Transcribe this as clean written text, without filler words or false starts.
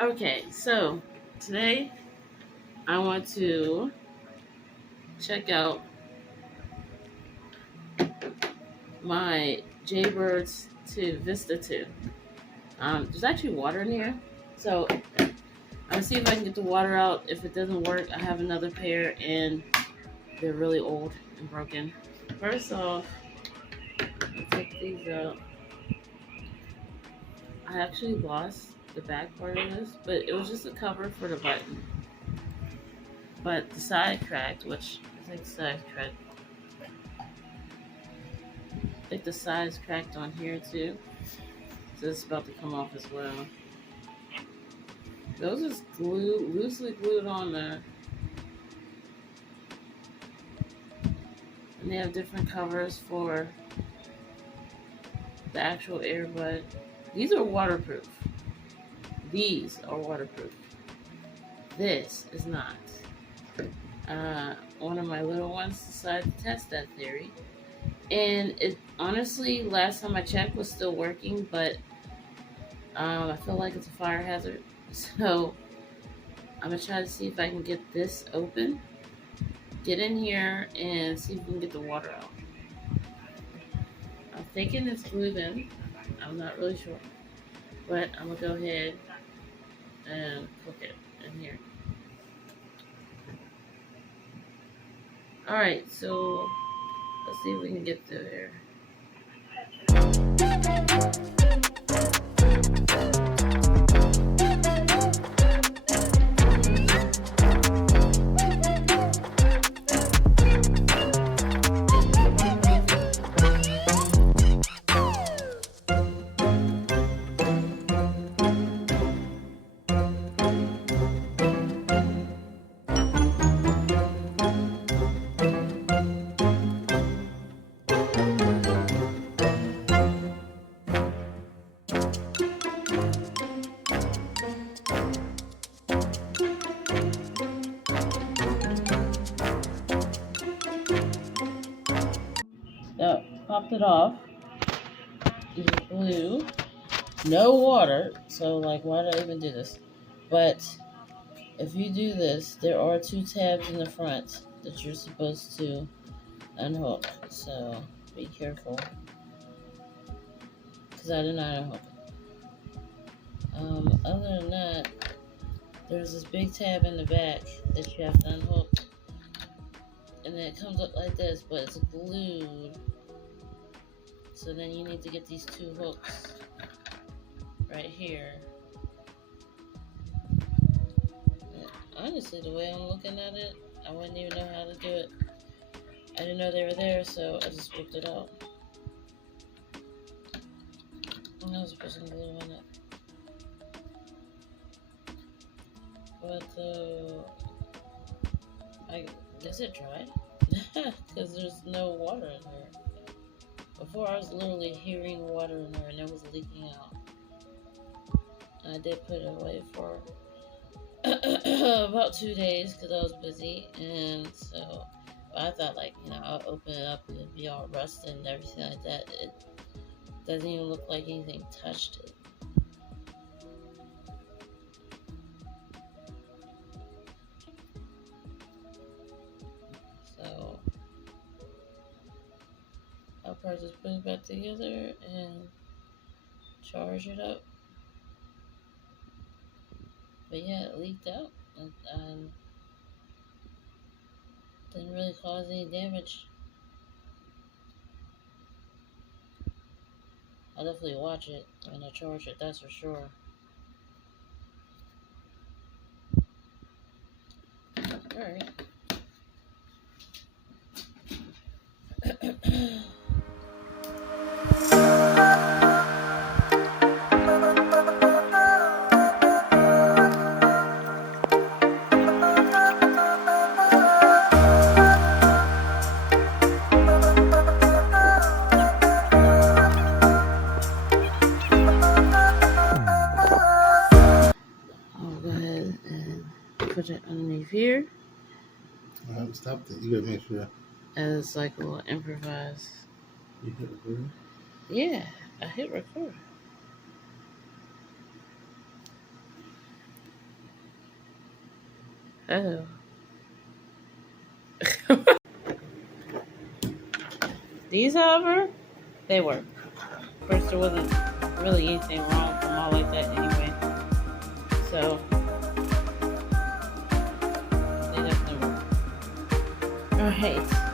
Okay, so today I want to check out my Jaybirds 2 Vista 2. There's actually water in here, so I'm gonna see if I can get the water out. If it doesn't work, I have another pair, and they're really old and broken. First off, I'll take these out. I actually lost the back part of this, but it was just a cover for the button. But the side cracked, which I think the side cracked. I think the side's cracked on here too, so it's about to come off as well. Those is glued, loosely glued on there, and they have different covers for the actual earbud. These are waterproof. These are waterproof. This is not. One of my little ones decided to test that theory, and it honestly, last time I checked, was still working, but I feel like it's a fire hazard. So I'm gonna try to see if I can get this open, get in here, and see if we can get the water out. I'm thinking it's glued in. I'm not really sure, but I'm gonna go ahead and cook it in here. All right, so let's see if we can get through here. So, popped it off. This is blue. No water, so like, why did I even do this? But if you do this, there are two tabs in the front that you're supposed to unhook. So be careful, because I did not unhook it. Other than that, there's this big tab in the back that you have to unhook, and then it comes up like this, but it's glued. So then you need to get these two hooks right here. And honestly, the way I'm looking at it, I wouldn't even know how to do it. I didn't know they were there, so I just whipped it out. And I was putting glue on it. But I guess it dried because there's no water in there. Before, I was literally hearing water in there and it was leaking out. I did put it away for about 2 days because I was busy, and so I thought, like, I'll open it up and it'd be all rusted and everything like that. It doesn't even look like anything touched it. So I'll probably just put it back together and charge it up. But yeah, it leaked out and didn't really cause any damage. I'll definitely watch it when I charge it, that's for sure. Alright. I'll go ahead and put it underneath here. Stop it. You gotta make sure. As like a little improvise. You hit record? Yeah, I hit record. Oh. These, however, they work. First, there wasn't really anything wrong with them all like that anyway. So, they definitely work. Alright.